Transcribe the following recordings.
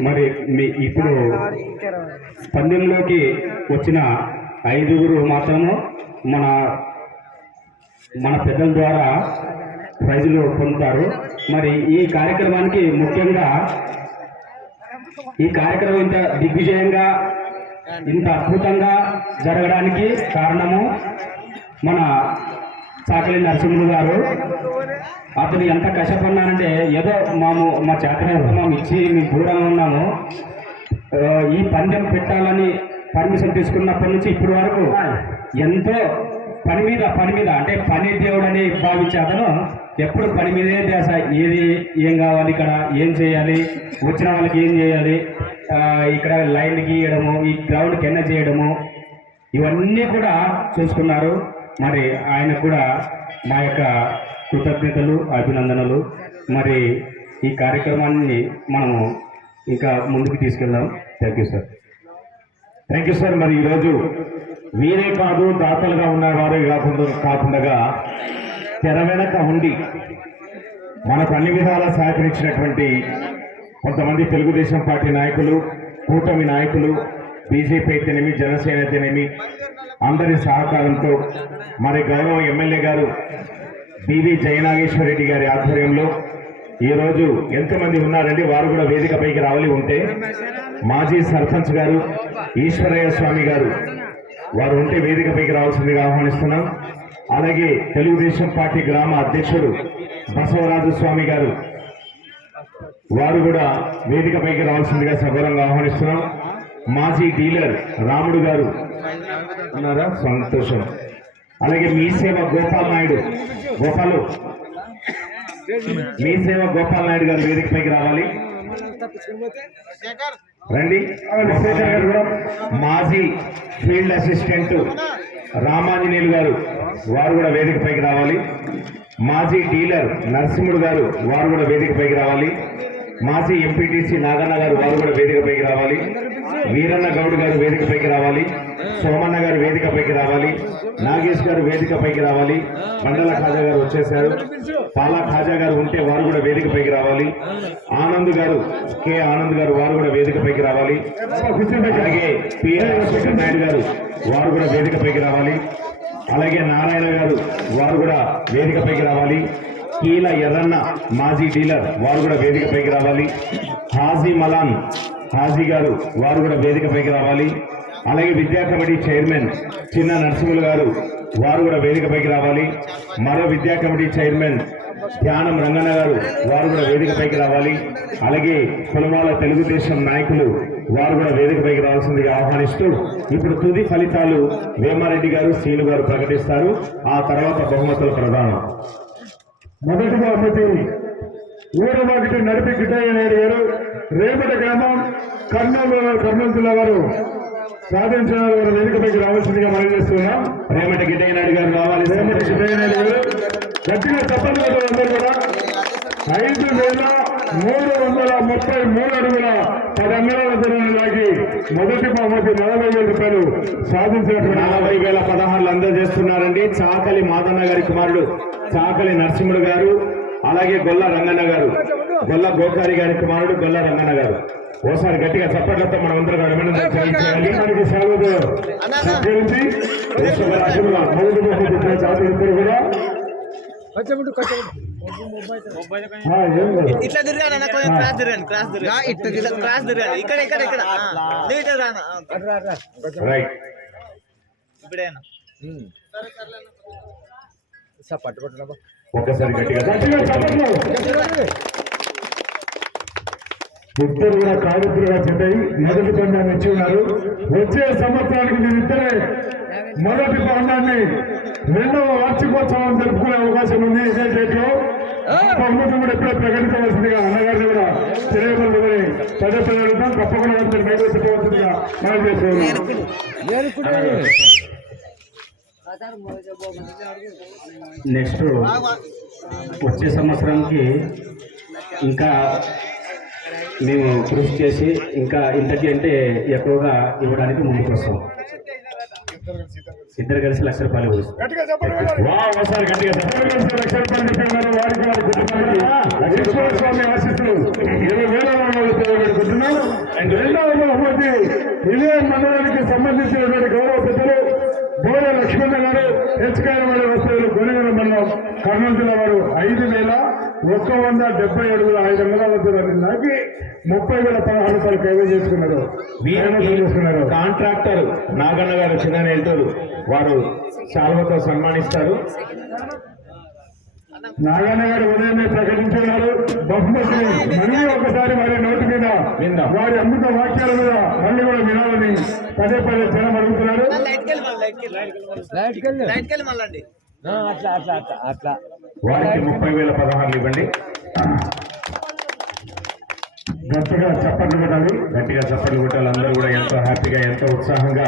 మరి మీ ఇప్పుడు పందెంలోకి వచ్చిన ఐదుగురు మాత్రము మన మన పెద్దల ద్వారా ప్రైజులు పొందుతారు. మరి ఈ కార్యక్రమానికి ముఖ్యంగా ఈ కార్యక్రమం ఇంత దిగ్విజయంగా ఇంత అద్భుతంగా జరగడానికి కారణము మన చాకలి నరసింహులు గారు. అతను ఎంత కష్టపడినానంటే ఏదో మాము మా చేతనే రుణం ఇచ్చి మేము దూరంగా ఉన్నాము. ఈ పందెం పెట్టాలని పర్మిషన్ తీసుకున్నప్పటి నుంచి ఇప్పటి వరకు ఎంతో పని మీద పని మీద అంటే పని దేవుడు అని భావించే అతను ఎప్పుడు పని మీదే దేశ ఏది ఏం కావాలి ఇక్కడ ఏం చేయాలి వచ్చిన వాళ్ళకి ఏం చేయాలి ఇక్కడ లైన్ గీయడము ఈ గ్రౌండ్ కెన్న చేయడము ఇవన్నీ కూడా చూసుకున్నారు. మరి ఆయన కూడా మా యొక్క కృతజ్ఞతలు అభినందనలు. మరి ఈ కార్యక్రమాన్ని మనము ఇంకా ముందుకు తీసుకెళ్దాం. Thank you sir thank you sir మరి ఈరోజు వీరే కాదు దాతలుగా ఉన్నవారే కాకుండా కాకుండా తెర వెనక ఉండి మనకు అన్ని విధాలా సహకరించినటువంటి కొంతమంది తెలుగుదేశం పార్టీ నాయకులు కూటమి నాయకులు బీజేపీ అయితేనేమి జనసేన అయితేనేమి అందరి సహకారంతో మరి గౌరవ ఎమ్మెల్యే గారు బివి జయనాగేశ్వర రెడ్డి గారి ఆధ్వర్యంలో ఈరోజు ఎంతమంది ఉన్నారండి? వారు కూడా వేదికపైకి రావాలి ఉంటే మాజీ సర్పంచ్ గారు ఈశ్వరయ్య స్వామి గారు వారు ఉంటే వేదికపైకి రావాల్సిందిగా ఆహ్వానిస్తున్నాం. అలాగే తెలుగుదేశం పార్టీ గ్రామ అధ్యక్షుడు బసవరాజు స్వామి గారు వారు కూడా వేదికపైకి రావాల్సిందిగా సగౌరవంగా ఆహ్వానిస్తున్నాం. మాజీ డీలర్ రాముడు గారు. ఉన్నారా? సంతోషం. అలాగే మీ సేవ గోపాల్ నాయుడు. గోపాలు మీ సేవ గోపాల్ నాయుడు గారు వేదిక పైకి రావాలి. రండి. విశ్వేశ్వర గారు కూడా మాజీ ఫీల్డ్ అసిస్టెంట్ రామాంజనేయులు గారు వారు కూడా వేదిక పైకి రావాలి. మాజీ డీలర్ నరసింహుడు గారు వారు కూడా వేదిక పైకి రావాలి. మాజీ ఎంపీటీసీ నాగన్న గారు వారు కూడా వేదిక పైకి రావాలి. వీరన్న గౌడ్ గారు వేదికపైకి రావాలి సోమన్న గారు వేదికపైకి రావాలి నాగేష్ గారు వేదికపైకి రావాలి మండల ఖాజా గారు వచ్చేసారు పాలా ఖాజా గారు ఉంటే వారు కూడా వేదికపైకి రావాలి ఆనంద్ గారు కె ఆనంద్ గారు వారు కూడా వేదికపైకి రావాలి అలాగే పిఆర్ రాజశేఖర్ నాయుడు గారు వారు కూడా వేదికపైకి రావాలి అలాగే నారాయణ గారు వారు కూడా వేదికపైకి రావాలి కీల ఎర్రన్న మాజీ డీలర్ వారు కూడా వేదికపైకి రావాలి హాజీ మలాన్ హాజీ గారు వారు కూడా వేదికపైకి రావాలి. అలాగే విద్యా కమిటీ చైర్మన్ చిన్న నరసింహులు గారు వారు కూడా వేదికపైకి రావాలి. మరో విద్యా కమిటీ చైర్మన్ ధ్యానం రంగన్న గారు వారు కూడా వేదికపైకి రావాలి. అలాగే కులమాల తెలుగుదేశం నాయకులు వారు కూడా వేదికపైకి రావాల్సిందిగా ఆహ్వానిస్తూ ఇప్పుడు తుది ఫలితాలు వేమారెడ్డి గారు సీను గారు ప్రకటిస్తారు. ఆ తర్వాత బహుమతుల ప్రదానం. మొదటి బహుమతి ఊరవాకిటి నడిపి గిట్టయ్య నాయుడు గారు రేపటి గ్రామం కర్నూలు కర్నూలు జిల్లా వారు సాధించిన వారు వేదికపైకి రావాల్సిందిగా మనం చేస్తున్నాం. రేమటి గిడ్డయ్య నాయుడు గారు రావాలి. రేపటి గిట్టయ్య నాయుడు గారు గట్టిగా కదా అందరూ కూడా. ఐదు వేల మూడు వందల ముప్పై మూడు అడుగుల పది అంగళాల దూరాన్ని లాగి మొదటి బహుమతి నలభై వేల రూపాయలు సాధించినటువంటి నలభై వేల పదహారులు అందజేస్తున్నారండి. చాకలి మాదన్న గారి కుమారుడు చాకలి నరసింహుడు గారు అలాగే గొల్ల రంగన్న గారు. గొల్ల గోకారి గారి కుమారుడు గొల్ల రంగన్న గారు. ఓసారి గట్టిగా చప్పట్లతో మనం అందరం. ఇట్లా తిరగాను అన్న కొంచెం క్రాస్ తిరగాను క్రాస్ తిరగాను ఇట్లా క్రాస్ తిరగాను ఇక్కడ ఇక్కడ ఒకసారి గట్టిగా ఇద్దరు కూడా కావిత్రుగా చెడ్డాయి మొదటి పందాన్ని ఇచ్చి ఉన్నారు. వచ్చే సంవత్సరానికి మీరిద్దరే మొదటి పందాన్ని రెండవ వార్షికోత్సవం జరుపుకునే అవకాశం ఉంది. ఇదే డేట్లో బహుమతి కూడా ఎప్పుడో ప్రకటించవలసిందిగా అన్నగారిని కూడా తెలియబడుతుంది పెద్ద పిల్లలతో తప్పకుండా బయట చెప్పవలసిందిగా మనం చేస్తున్నాం నెక్స్ట్ వచ్చే సంవత్సరానికి ఇంకా మేము కృషి చేసి ఇంకా ఇంతకి అంటే ఎక్కువగా ఇవ్వడానికి ముందుకు వస్తాం. ఇద్దరు కలిసి లక్ష రూపాయలు ఒకసారి గట్టిగా. లక్ష రూపాయలు స్వామి ఆశిస్తులు ఇరవై వేల వాళ్ళు ఇదే మండలానికి సంబంధించినటువంటి గౌరవ బోర లక్ష్మణ గారు హెచ్కాయలవాడ వస్తువులు గొనగల మండలం కర్నూలు జిల్లా వారు ఐదు వేల ఒక్క వంద డెబ్బై అడుగుల ఐదు వందల దూరాన్ని నాకి ముప్పై వేల పదహారు రూపాయలు కైవే చేసుకున్నారు. కైవసం చేసుకున్నారు? కాంట్రాక్టర్ నాగన్న గారు చిన్న నెల్టూరు వారు శాల్వతో సన్మానిస్తారు. నారాయణ గారు ఉదయమే ప్రకటించున్నారు బహుమతిని మళ్ళీ ఒకసారి వారి నోటి మీద. వారి అమృత వాక్యాల మీద మళ్ళీ కూడా వినాలని పదే పదే జనం అడుగుతున్నారు. అట్లా అట్లా అట్లా అట్లా. వారికి ముప్పై వేల పదహారులు ఇవ్వండి. గట్టిగా చప్పట్లు కొట్టాలి. గట్టిగా చప్పట్లు కొట్టాలి. అందరూ కూడా ఎంతో హ్యాపీగా ఎంతో ఉత్సాహంగా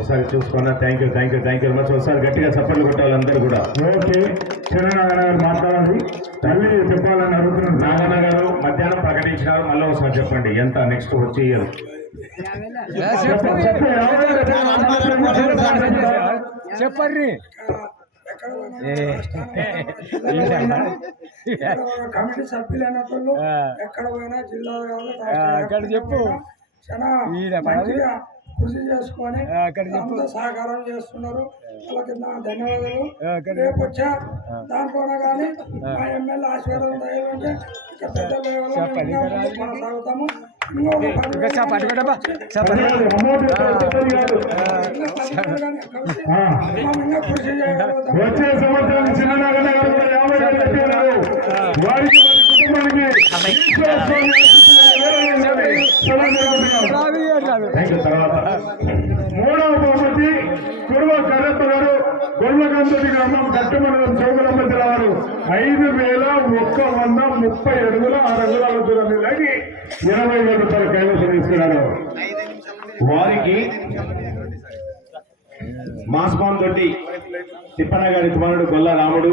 ఒకసారి చూసుకున్నా. Thank you thank you thank you much ఒకసారి గట్టిగా చప్పట్లు కొట్టాలి అందరూ కూడా. ఓకే. చిన్ననారాయణ గారు మాట్లాడాలి. మళ్ళీ చెప్పాలని అడుగుతున్నాను నాగన్న గారు మధ్యాహ్నం ప్రకటించినారు. మళ్ళీ ఒకసారి చెప్పండి. ఎంత నెక్స్ట్ వచ్చే ఇయర్ చెప్పు, చెప్పు, ఎవరు చెప్పాలి? చెప్పర్రి కమిటీ సభ్యులైనప్పుడు ఎక్కడ పోయినా జిల్లాలో కావాలి అక్కడ చెప్పు. చాలా కృషి చేసుకొని సహకారం చేస్తున్నారు వాళ్ళకి నా ధన్యవాదాలు రేపు వచ్చా దాంట్లోనే కానీ మా ఎమ్మెల్యే ఆశీర్వాదం దయవుంటే ఇక పెద్ద దయ వల్ల చెప్పండి, మేము ఇంకా ఇంకా కొనసాగుతాము వచ్చే సంవత్సరం గారు యాభై వారికి వారి కుటుంబానికి మూడవ బహుమతి కురువ కరెప్ప గారు గొల్లకందరి గ్రామం కట్టమండలం చౌకలమ్మ జిల్లా వారు. ఐదు వేల ఒక్క వంద ముప్పై అడుగుల ఆరు అడుగుల దూరాన్ని లాగి ఇరవై వేల రూపాయలు కైవసం తీసుకున్నారు వారికి మాస్మాన్ తోటి తిప్పన్న గారి కుమారుడు గొల్ల రాముడు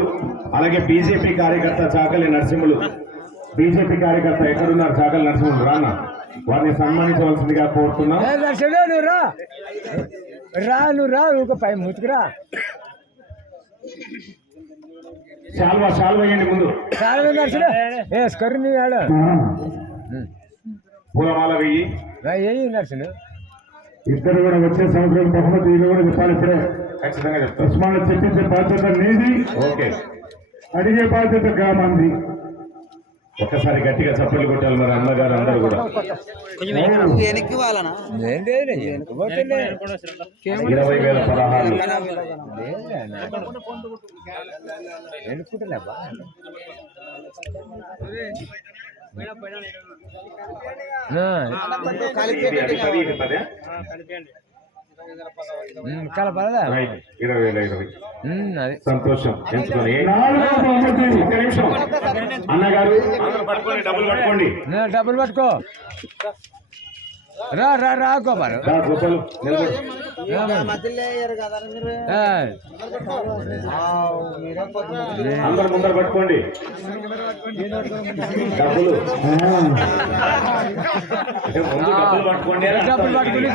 అలాగే బీజేపీ కార్యకర్త చాకలి నరసింహులు బీజేపీ కార్యకర్త ఎక్కడున్నారు? చాకలి నరసింహులు రాన్న. వారిని సన్మానించవలసిందిగా కోరుతున్నాం. ఏ దర్శనం నువ్వు రా. రా నువ్వు రా ఊక పై ముతుకురా శాల్వా శాల్వా వేయండి ముందు. నీ ఆడ. పూలమాల వెయ్యి ఏ దర్శనం ఇద్దరు కూడా వచ్చే సంవత్సరం బహుమతి ఇది కూడా చెప్పాలి ఇప్పుడే. ఖచ్చితంగా చెప్తాం. ఉస్మాన్ చెప్పించే బాధ్యత నీది. ఓకే. అడిగే బాధ్యత గ్రామాంది ఒక్కసారి గట్టిగా చప్పట్లు కొట్టాలి మరి అన్నగారు అందరూ కూడా. ఇరవై వేల పదహారు. ఎన్నుకుంటున్నా కలపదా రైట్ ఇరవై వేల ఇరవై. అది. సంతోషం. ఎంచుకొని. అన్నగారు. డబ్బులు పట్టుకోండి. డబ్బులు పట్టుకో. రా రా రా గోపాలు. అందరు ముందర పట్టుకోండి. డబ్బులు. డబ్బులు. డబ్బులు అర్థం.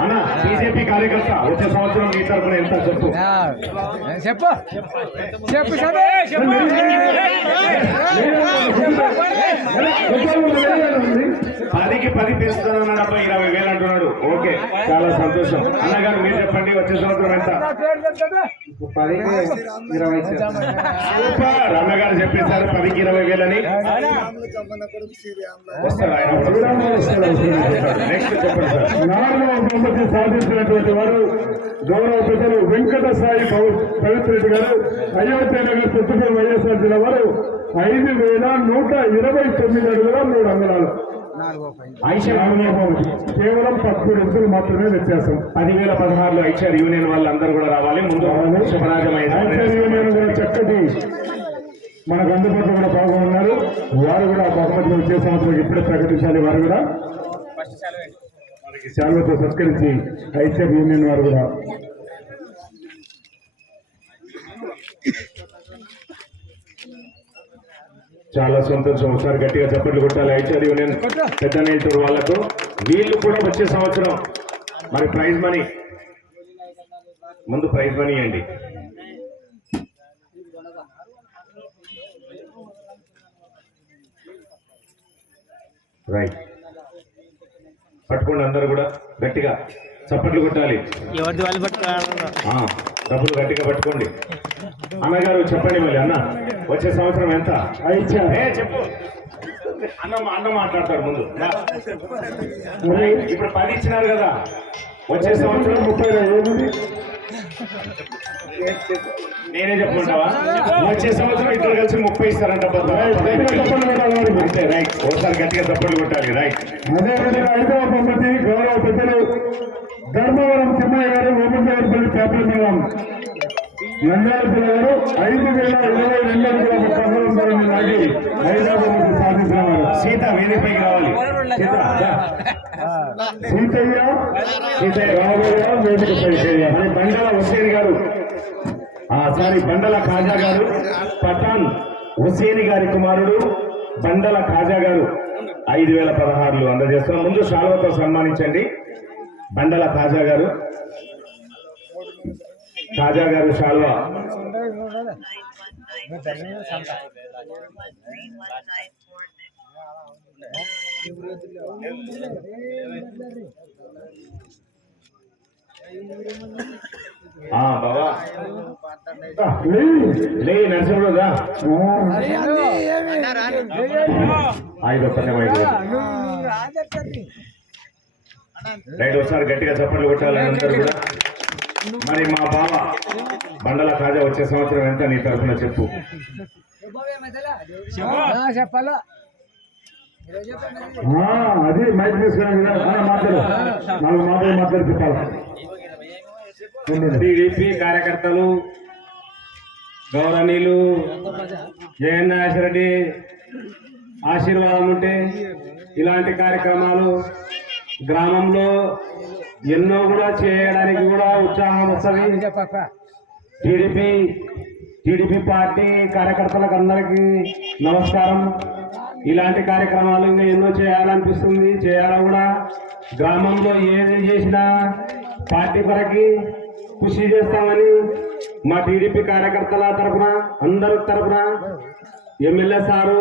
అన్న బీజేపీ కార్యకర్త వచ్చే సంవత్సరం మీ తరఫున ఎంత చెప్పు. చెప్పు పదికి పది పెంచుతానన్నాడు అబ్బాయి ఇరవై వేలు అంటున్నాడు. ఓకే చాలా సంతోషం. అన్నగారు మీరు చెప్పండి వచ్చే సంవత్సరం ఎంత? సూపర్. అన్నగారు చెప్పేశారు పదికి ఇరవై వేలని. వస్తారు? ఆయన. నెక్స్ట్ చెప్పండి సార్. సాధించినటువంటి వారు గౌరవ పెద్దలు వెంకట సాయి పవ- పవిత్ర రెడ్డి గారు అయోధ్య నగర్ పుత్తూరు వైఎస్ఆర్ జిల్లా వారు ఐదు వేల నూట ఇరవై తొమ్మిది అడుగుల మూడు అంగుళాలు. కేవలం పదమూడు ఇంచులు మాత్రమే వ్యత్యాసం. పదివేల పదహారులో ఐచార్ యూనియన్ వాళ్ళందరూ కూడా రావాలి. ముందు ఐక్య యూనియన్ కూడా చక్కటి మనకు అందుబాటులో కూడా బాగున్నారు. వారు కూడా బహుమతి వచ్చే సంవత్సరం ఇప్పుడే ప్రకటించాలి వారు కూడా. శాలువతో సత్కరించి ఐసీఎఫ్ యూనియన్ వారు కూడా. చాలా సంతోషం. ఒకసారి గట్టిగా చప్పట్లు కొట్టాలి ఐటీఆర్ యూనియన్ పెద్దనేటూరు వాళ్ళకు వీళ్ళు కూడా వచ్చే సంవత్సరం. మరి ప్రైజ్ మనీ? ముందు ప్రైజ్ మనీ అండి రైట్. ఇవ్వండి అందరూ కూడా గట్టిగా చప్పట్లు కొట్టాలి. డబ్బులు గట్టిగా పట్టుకోండి. అన్నగారు చెప్పండి మళ్ళీ అన్న వచ్చే సంవత్సరం ఎంత? చెప్పు. అన్న అన్న మాట్లాడతాడు ముందు. ఇప్పుడు పది ఇచ్చినారు కదా. వచ్చే సంవత్సరం ముప్పై నేనే చెప్పమంటావా వచ్చే సంవత్సరం ఇద్దరు కలిసి ముప్పై ఇస్తారంట రైట్. ఒకసారి గట్టిగా చప్పట్లు కొట్టాలి రైట్. అదేవిధంగా ఐదవ బహుమతి గౌరవ పెద్దలు ధర్మవరం తిమ్మయ్య గారు ఓమదేవరపల్లి పేపర్ మేళం నంద్యాల పిల్ల గారు ఐదు వేల ఇరవై రెండు వందల ధరని నాటి ఐదవ బహుమతి సాధించినారు సీత వేదికపైకి రావాలి. సీతయ్య సీతయ్య రామయ్య వేదిక మరి బండల హుసేన్ గారు ఆ సారీ బండల ఖాజా గారు పఠాన్ హుసేన్ గారి కుమారుడు బండల ఖాజా గారు ఐదు వేల పదహారులు అందజేస్తున్నాం ముందు శాల్వతో సన్మానించండి. బండల ఖాజా గారు ఖాజా గారు శాల్వా బాబా లే ఐదు రైట్ ఒకసారి గట్టిగా చప్పట్లు కొట్టాలి అందరూ కూడా. మరి మా బావ బండల కాజా వచ్చే సంవత్సరం ఎంత నీ తరఫున చెప్పు. చెప్పాలా? అది మైక్ తీసుకున్నాను కదా ఆ, మాట్లాడు నాలుగు మాటలు మాట్లాడి చెప్పాలి? టీడీపీ కార్యకర్తలు గౌరవనీయులు జగన్నాథ్ రెడ్డి ఆశీర్వాదం ఉంటే ఇలాంటి కార్యక్రమాలు గ్రామంలో ఎన్నో కూడా చేయడానికి కూడా ఉత్సాహం వస్తుంది. టీడీపీ టీడీపీ పార్టీ కార్యకర్తలకు అందరికీ నమస్కారం. ఇలాంటి కార్యక్రమాలు ఇంకా ఎన్నో చేయాలనిపిస్తుంది. చేయాలి కూడా గ్రామంలో ఏది చేసినా పార్టీ కొరకి కృషి చేస్తామని మా టీడీపీ కార్యకర్తల తరఫున అందరి తరఫున ఎమ్మెల్యే సారు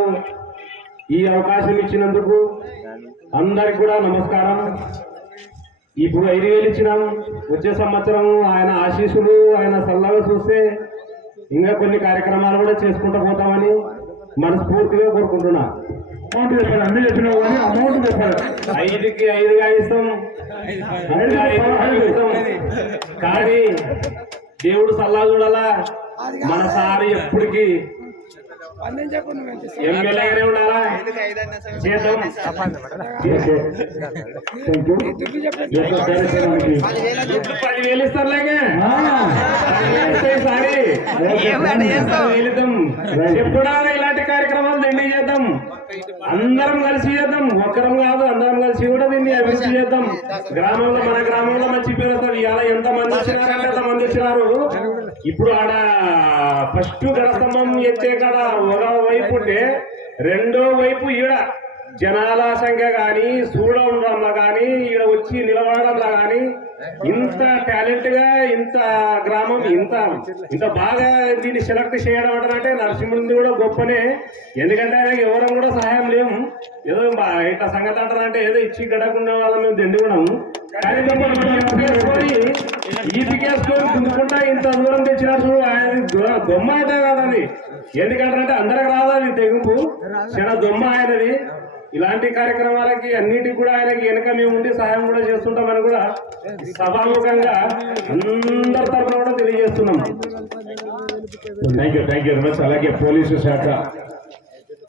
ఈ అవకాశం ఇచ్చినందుకు అందరికి కూడా నమస్కారం. ఇప్పుడు ఐదు వేలు ఇచ్చినాం. వచ్చే సంవత్సరం ఆయన ఆశీస్సులు ఆయన సల్లగా చూస్తే ఇంకా కొన్ని కార్యక్రమాలు కూడా చేసుకుంటూ పోతామని మనస్ఫూర్తిగా కోరుకుంటున్నా. అమౌంట్ చెప్పాలి. అన్ని చెప్పినావు కానీ అమౌంట్ చెప్పాలి. ఐదుకి ఐదుగా ఇస్తాం. కానీ దేవుడు సల్లా చూడాలా? మన సారి ఎప్పటికీ పదివేలు ఇస్తారులేగా? ఆ, ఈసారి ఎప్పుడా ఇలాంటి కార్యక్రమాలు దండి చేద్దాం. అందరం కలిసి చేద్దాం. ఒక్కరం కాదు అందరం కలిసి కూడా దీన్ని అభివృద్ధి చేద్దాం. గ్రామంలో మన గ్రామంలో మంచి పేరు వస్తుంది. ఇవాళ ఎంత మంది వచ్చినారంటే ఎంత మంది వచ్చినారు. ఇప్పుడు ఆడ ఫస్ట్ గడస్తంభం ఎత్తే కాడ ఒక వైపు ఉంటే రెండో వైపు ఈడ జనాల సంఖ్య కానీ చూడంలో కానీ ఈడ వచ్చి నిలబడంలో కానీ ఇంత టాలెంట్గా ఇంత గ్రామం ఇంత ఇంత బాగా దీన్ని సెలెక్ట్ చేయడం అంటే నరసింహుడి కూడా గొప్పనే. ఎందుకంటే ఆయనకి ఎవరం కూడా సహాయం లేము. ఏదో బా- ఇట్లా సంగతి అంటారంటే ఏదో ఇచ్చి గడకుండా వాళ్ళని మేము దండి కూడా దుమ్ముకుంటా ఇంత దూరం తెచ్చినప్పుడు ఆయన దొమ్మ అయితే కాదండి ఎందుకంటారంటే అందరికి రాదని అది తెగింపు చాలా దొమ్మ ఆయనది ఇలాంటి కార్యక్రమాలకి అన్నిటికి కూడా ఆయనకి వెనక మేము ఉండి సహాయం కూడా చేస్తుంటామని కూడా సభాముఖంగా అందరి తరఫున కూడా తెలియజేస్తున్నాం thank you thank you. Very much అలాగే పోలీసు శాఖ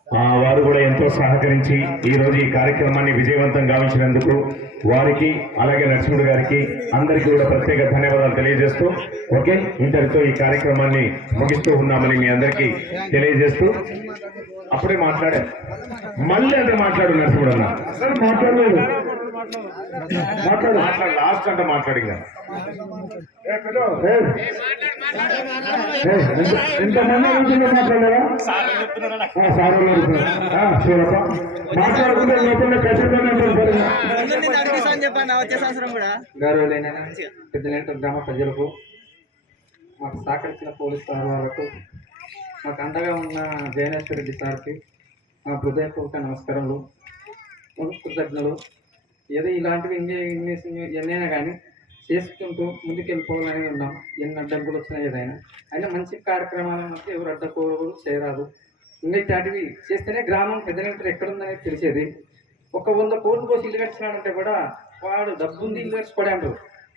వారు కూడా ఎంతో సహకరించి ఈరోజు ఈ కార్యక్రమాన్ని విజయవంతం గావించినందుకు వారికి అలాగే నరసింహుడు గారికి అందరికీ కూడా ప్రత్యేక ధన్యవాదాలు తెలియజేస్తూ ఓకే? ఇంతటితో ఈ కార్యక్రమాన్ని ముగిస్తూ ఉన్నామని మీ అందరికీ తెలియజేస్తూ అప్పుడే మాట్లాడారు మళ్ళీ అంటే మాట్లాడు నరసింహుడు అన్న. మాట్లాడలేదు. మాట్లాడు. మాట్లాడు. లాస్ట్ అంటే మాట్లాడి ఎంతమంది అడుగుతుందో మాట్లాడారా సార్ మాట్లాడుకుంటే లోపల గ్రామ ప్రజలకు మాకు సహకరించిన పోలీస్ సార్ వాళ్ళకు మాకు అండగా ఉన్న జయనేశ్వర రెడ్డి సార్కి మా హృదయపూర్వక నమస్కారములు కృతజ్ఞలు ఏదో ఇలాంటివి ఎంజాయ్ ఎన్నైనా కానీ చేసుకుంటూ ముందుకెళ్ళిపోవాలని ఉన్నాం. ఎన్ని అడ్డంకులు వచ్చినా ఏదైనా. అయినా మంచి కార్యక్రమాలను మాత్రం ఎవరు అడ్డకూడదు చేయరాదు. ఇంకా ఇట్లాంటివి చేస్తేనే గ్రామం పెద్దలంటారు ఎక్కడుందనేది తెలిసేది. ఒక వంద కోట్లు పోసి ఇల్లు కట్టినాడంటే కూడా వాడు డబ్బుంది ఇల్లు కట్టుకోడే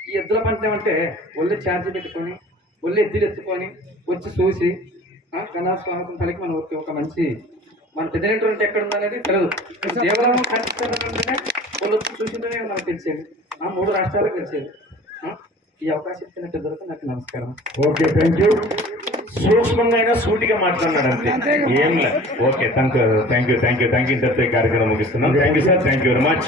ఈ ఎద్దుల పంచం అంటే ఒళ్ళే ఛార్జ్ పెట్టుకొని ఒళ్ళే ఎద్దులు ఎత్తుకొని వచ్చి చూసి గణాస్వామి పలికి మనం ఊరికి ఒక మంచి మన పెద్దలంటారు అంటే ఎక్కడ ఉందనేది తెలియదు దేవాలయం వాళ్ళు వచ్చి చూసిందనే మనకు తెలిసేది. ఆ మూడు రాష్ట్రాలకు తెలిసేది. ఈ అవకాశం నాకు నమస్కారం. ఓకే థ్యాంక్ యూ సూక్ష్మంగా అయినా సూటిగా మాట్లాడినాడు అంతే ఏం లేదు okay thank you thank you thank you thank you ఇంతటితో కార్యక్రమం ముగిస్తున్నాం. Thank you sir thank you very much